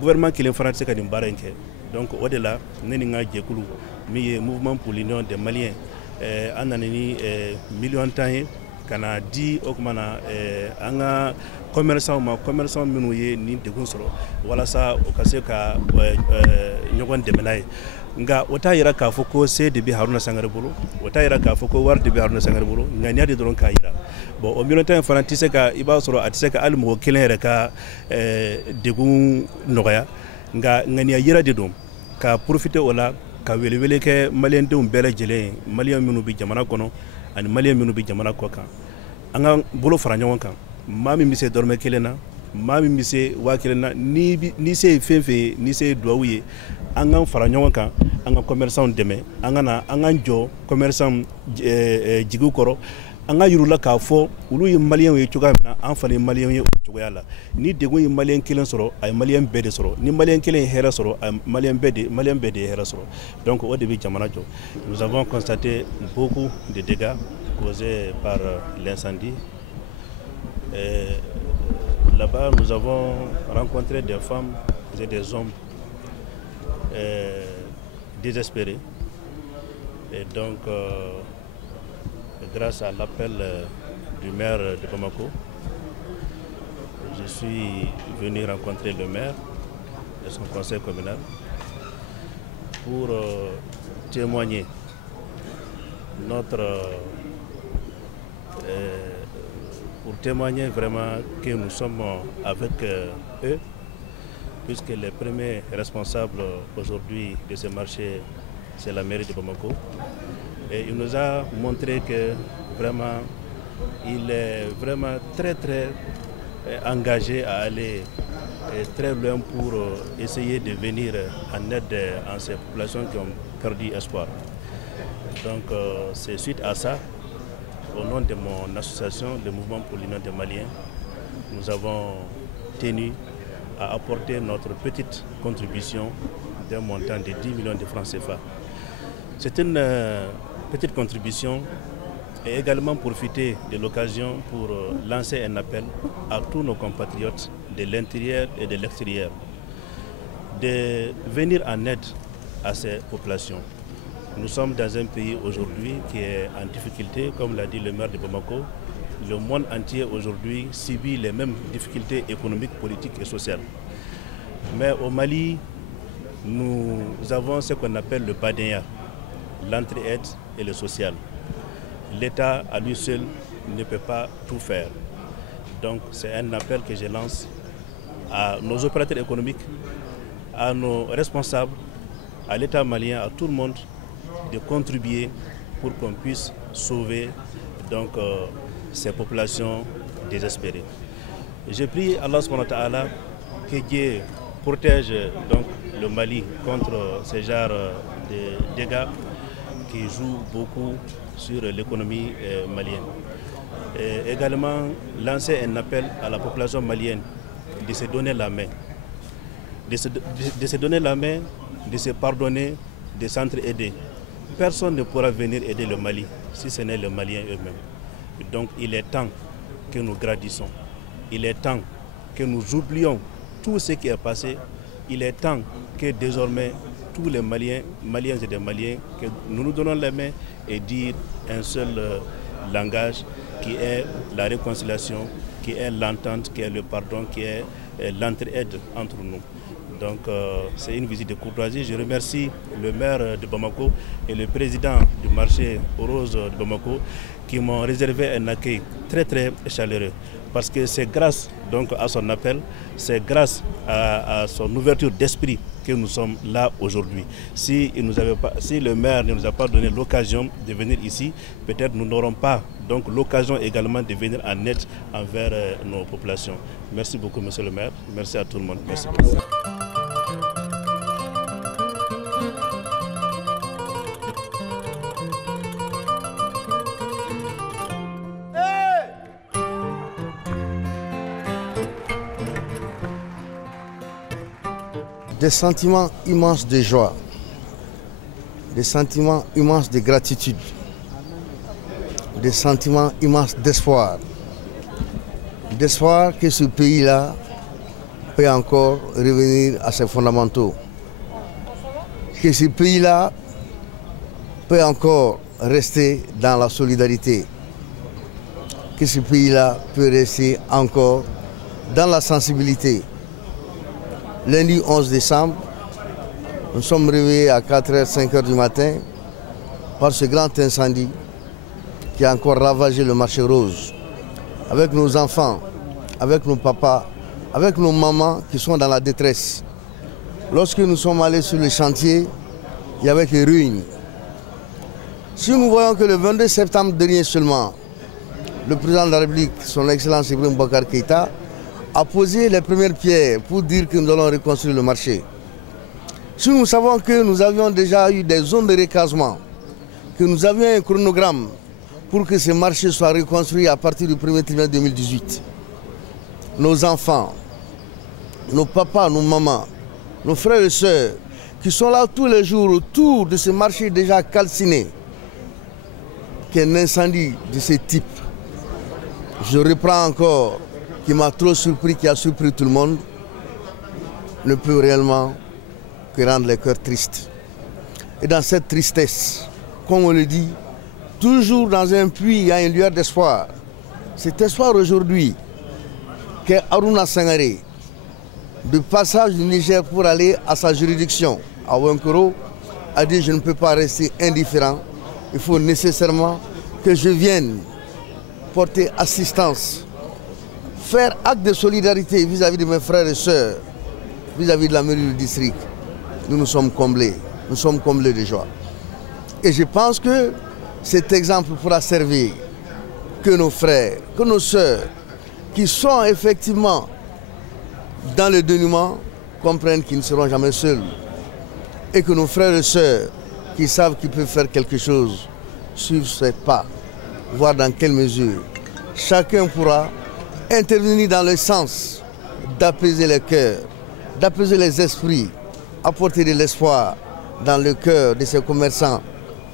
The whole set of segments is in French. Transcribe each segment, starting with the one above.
Gouvernement qui fana se ka nin baara in kɛ donc o de la ne ni n ka jɛkulu min ye mouvement pour l'union des maliens an nana ni miliyɔn 10 ye ka na di o kuma na an ka commerçants ma commerçants minnu ye nin degun sɔrɔ walasa o ka se ka ɲɔgɔn dɛmɛ n'a ye nka o t'a yira k'a fɔ ko se de bɛ Haruna Sangare bolo o t'a yira k'a fɔ ko wari de bɛ Haruna Sangare bolo ŋaniya de dɔrɔn k'a yira bon o miliyɔn 10 in fana tɛ se ka i b'a sɔrɔ a tɛ se ka hali mɔgɔ kelen yɛrɛ ka degun nɔgɔya nka ŋaniya yira de don ka profiter o la ka welewele kɛ maliyɛndenw bɛɛ lajɛlen ye maliyɛn minnu bɛ jamana kɔnɔ ani maliyɛn minnu bɛ jamana kɔ kan an ka bolo fara ɲɔgɔn kan maa min bɛ se dɔrɔmɛ kelen na maa min bɛ se 1000 na ni se ye fɛn fɛn ye ni se ye duwawu ye an ka fara ɲɔgɔn kan an ka commerçants dɛmɛ an ka jɔ commerçants jigiw kɔrɔ an ka yir'u la k'a fɔ olu ye maliyɛnw ye cogoya min na an fana ye maliyɛnw ye o cogoya la ni degun ye maliyɛn kelen sɔrɔ a ye maliyɛn bɛɛ de sɔrɔ ni maliyɛn kelen ye hɛrɛ sɔrɔ a ye maliyɛn bɛɛ de ye hɛrɛ sɔrɔ donc o de bɛ jamana jɔ. Nous avons constaté beaucoup de dégâts causés par l'incendie. Là-bas, nous avons rencontré des femmes et des hommes désespérés. Et donc, grâce à l'appel du maire de Bamako, je suis venu rencontrer le maire et son conseil communal pour témoigner pour témoigner vraiment que nous sommes avec eux, puisque les premiers responsables aujourd'hui de ce marché, c'est la mairie de Bamako. Et il nous a montré que vraiment, il est vraiment très engagé à aller très loin pour essayer de venir en aide à ces populations qui ont perdu espoir. Donc c'est suite à ça, au nom de mon association, le Mouvement pour l'Union des Maliens, nous avons tenu à apporter notre petite contribution d'un montant de 10 millions de francs CFA. C'est une petite contribution et également profiter de l'occasion pour lancer un appel à tous nos compatriotes de l'intérieur et de l'extérieur de venir en aide à ces populations. Nous sommes dans un pays aujourd'hui qui est en difficulté, comme l'a dit le maire de Bamako. Le monde entier aujourd'hui subit les mêmes difficultés économiques, politiques et sociales. Mais au Mali, nous avons ce qu'on appelle le badenya, l'entraide et le social. L'État à lui seul ne peut pas tout faire. Donc c'est un appel que je lance à nos opérateurs économiques, à nos responsables, à l'État malien, à tout le monde, de contribuer pour qu'on puisse sauver donc, ces populations désespérées. Je prie Allah subhanahu wa ta'ala que Dieu protège donc, le Mali contre ce genre de dégâts qui jouent beaucoup sur l'économie malienne. Et également lancer un appel à la population malienne de se donner la main, de se donner la main, de se pardonner, de s'entraider. Personne ne pourra venir aider le Mali si ce n'est les Maliens eux-mêmes. Donc il est temps que nous gradissons. Il est temps que nous oublions tout ce qui est passé. Il est temps que désormais tous les Maliens et des Maliens, que nous nous donnons les mains et dire un seul langage qui est la réconciliation, qui est l'entente, qui est le pardon, qui est l'entraide entre nous. Donc c'est une visite de courtoisie. Je remercie le maire de Bamako et le président du marché aux roses de Bamako qui m'ont réservé un accueil très chaleureux. Parce que c'est grâce donc, à son appel, c'est grâce à son ouverture d'esprit que nous sommes là aujourd'hui. Si le maire ne nous a pas donné l'occasion de venir ici, peut-être nous n'aurons pas donc l'occasion également de venir en aide envers nos populations. Merci beaucoup, monsieur le maire. Merci à tout le monde. Merci beaucoup. des sentiments immenses de joie, des sentiments immenses de gratitude, des sentiments immenses d'espoir. D'espoir que ce pays-là peut encore revenir à ses fondamentaux. Que ce pays-là peut encore rester dans la solidarité. Que ce pays-là peut rester encore dans la sensibilité. Lundi 11 décembre, nous sommes réveillés à 4h, 5h du matin par ce grand incendie qui a encore ravagé le marché rose. Avec nos enfants, avec nos papas, avec nos mamans qui sont dans la détresse. Lorsque nous sommes allés sur le chantier, il y avait des ruines. Si nous voyons que le 22 septembre dernier seulement, le président de la République, son Excellence Ibrahim Boubacar Keïta, a posé les premières pierres pour dire que nous allons reconstruire le marché. Si nous savons que nous avions déjà eu des zones de recasement, que nous avions un chronogramme pour que ce marché soit reconstruit à partir du premier trimestre 2018, nos enfants, nos papas, nos mamans, nos frères et sœurs, qui sont là tous les jours autour de ce marché déjà calciné, qu'un incendie de ce type, je reprends encore, qui m'a trop surpris, qui a surpris tout le monde, ne peut réellement que rendre les cœurs tristes. Et dans cette tristesse, comme on le dit, toujours dans un puits, il y a une lueur d'espoir. Cet espoir aujourd'hui, qu'est Haruna Sangaré, de passage du Niger pour aller à sa juridiction, à Ouankoro, a dit je ne peux pas rester indifférent, il faut nécessairement que je vienne porter assistance, faire acte de solidarité vis-à-vis de mes frères et sœurs, vis-à-vis de la mairie du district. Nous sommes comblés de joie. Et je pense que cet exemple pourra servir que nos frères, que nos sœurs, qui sont effectivement dans le dénuement, comprennent qu'ils ne seront jamais seuls. Et que nos frères et sœurs, qui savent qu'ils peuvent faire quelque chose, suivent ces pas, voir dans quelle mesure chacun pourra intervenir dans le sens d'apaiser les cœurs, d'apaiser les esprits, apporter de l'espoir dans le cœur de ces commerçants,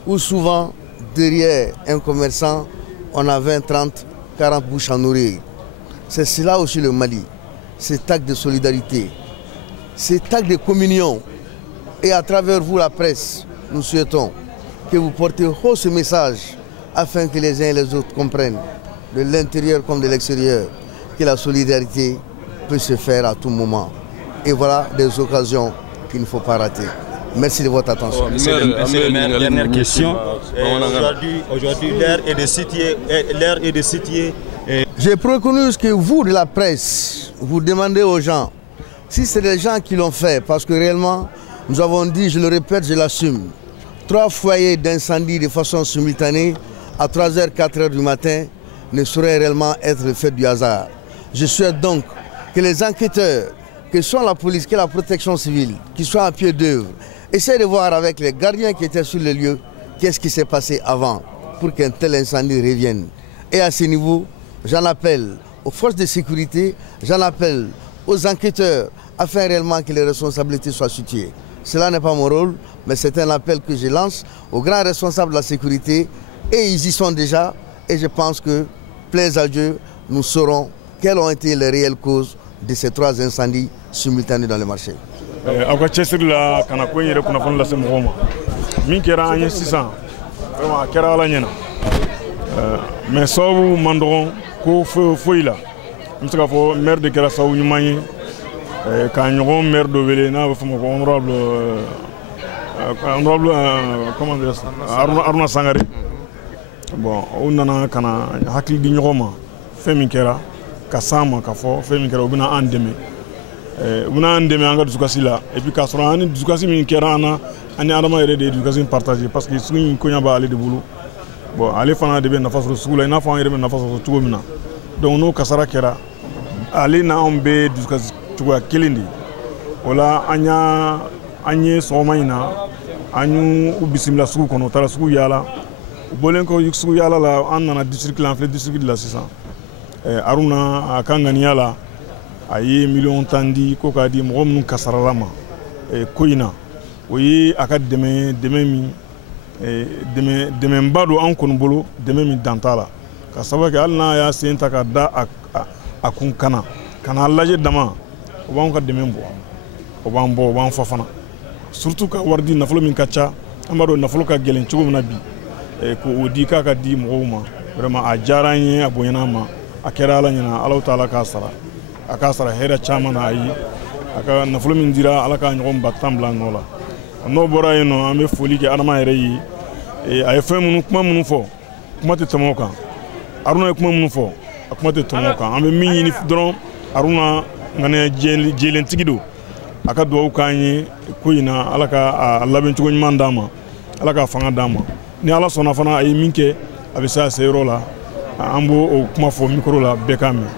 où souvent, derrière un commerçant, on a 20, 30, 40 bouches à nourrir. C'est cela aussi le Mali, cet acte de solidarité, cet acte de communion. Et à travers vous, la presse, nous souhaitons que vous portez haut ce message afin que les uns et les autres comprennent, de l'intérieur comme de l'extérieur, que la solidarité peut se faire à tout moment. Et voilà des occasions qu'il ne faut pas rater. Merci de votre attention. Monsieur le maire, dernière question. Aujourd'hui, l'heure est de situer. J'ai préconise que vous, de la presse, vous demandez aux gens, si c'est des gens qui l'ont fait, parce que réellement, nous avons dit, je le répète, je l'assume, 3 foyers d'incendie de façon simultanée à 3h, 4h du matin ne sauraient réellement être le fait du hasard. Je souhaite donc que les enquêteurs, que soit la police, que la protection civile, qui soient à pied d'œuvre, essayent de voir avec les gardiens qui étaient sur le lieu, qu'est-ce qui s'est passé avant pour qu'un tel incendie revienne. Et à ce niveau, j'en appelle aux forces de sécurité, j'en appelle aux enquêteurs, afin réellement que les responsabilités soient situées. Cela n'est pas mon rôle, mais c'est un appel que je lance aux grands responsables de la sécurité, et ils y sont déjà, et je pense que, plaise à Dieu, nous saurons quelles ont été les réelles causes de ces 3 incendies simultanés dans le marché. Awa cɛsiri la kana ko in yɛrɛ kunnafoni lase mɔgɔw ma min kɛra an ye sisan vraiment a kɛra ala ɲɛna mais sababu man dɔgɔn ko foyi la n bɛ se k'a fɔ maire de kɛra sababu ɲuman ye k'a ɲɔgɔn maire dɔ wele n'a bɛ fɔ ma ko honorable comment dire Haruna Sangare bon o nana ka na hakili di ɲɔgɔn ma fɛn min kɛra ka s'an ma ka fɔ fɛn min kɛra o bɛna an dɛmɛ u bɛna an dɛmɛ an ka dusukasi la et puis k'a sɔrɔ an ni dusukasi min kɛra an na an ni Adama yɛrɛ de ye dusukasi in partager parce que sugu in koɲa b'ale de bolo bon ale fana de bɛ nafa sɔrɔ sugu la i n'a fɔ an yɛrɛ bɛ nafa sɔrɔ cogo min na donc n'o kasara kɛra ale n'anw bɛ dusukasi cogoya kelen de o la an ye sɔgɔma in na an y'u bisimila sugu kɔnɔ u taara sugu yaala u bɔlen kɔ sugu yaala la an nana district la an filɛ district la sisan Haruna a ka ŋaniya la a ye miliyɔn 10 di ko k'a di mɔgɔ minnu kasarala ma ko in na o ye a ka dɛmɛ min dɛmɛba don an kɔni bolo dɛmɛ min dan t'a la ka sababu kɛ hali n'a y'a sen ta ka da a kun kana n'a lajɛ dama o b'an ka dɛmɛ bɔ o b'an bɔ o b'an fa fana surtout ka wari di nafolo min ka ca an b'a dɔn nafolo ka gɛlɛn cogo min na bi k'o di k'a ka di mɔgɔw ma vraiment a diyara an ye a bonyana an ma a kɛra Ala ɲɛna Alahu Taala k'a sara a k'a sara hɛrɛ caman na a ye a ka nafolo min dira Ala k'a ɲɔgɔn ba tan bila a nɔ la n'o bɔra yen nɔ an bɛ foli kɛ Adama yɛrɛ ye a ye kuma minnu fɔ kuma tɛ tɛmɛ o kan Aruna ye kuma minnu fɔ a kuma tɛ tɛmɛ o kan an bɛ min ɲini dɔrɔn Aruna ŋaniya jɛlentigi don a ka dugawu k'an ye ko in na Ala ka labɛn cogo ɲuman d'an ma Ala ka fanga d'an ma ni Ala sɔnna fana a ye min kɛ a bɛ se a seyɔrɔ la an b'o kuma fɔ micro la bɛɛ k'a mɛn.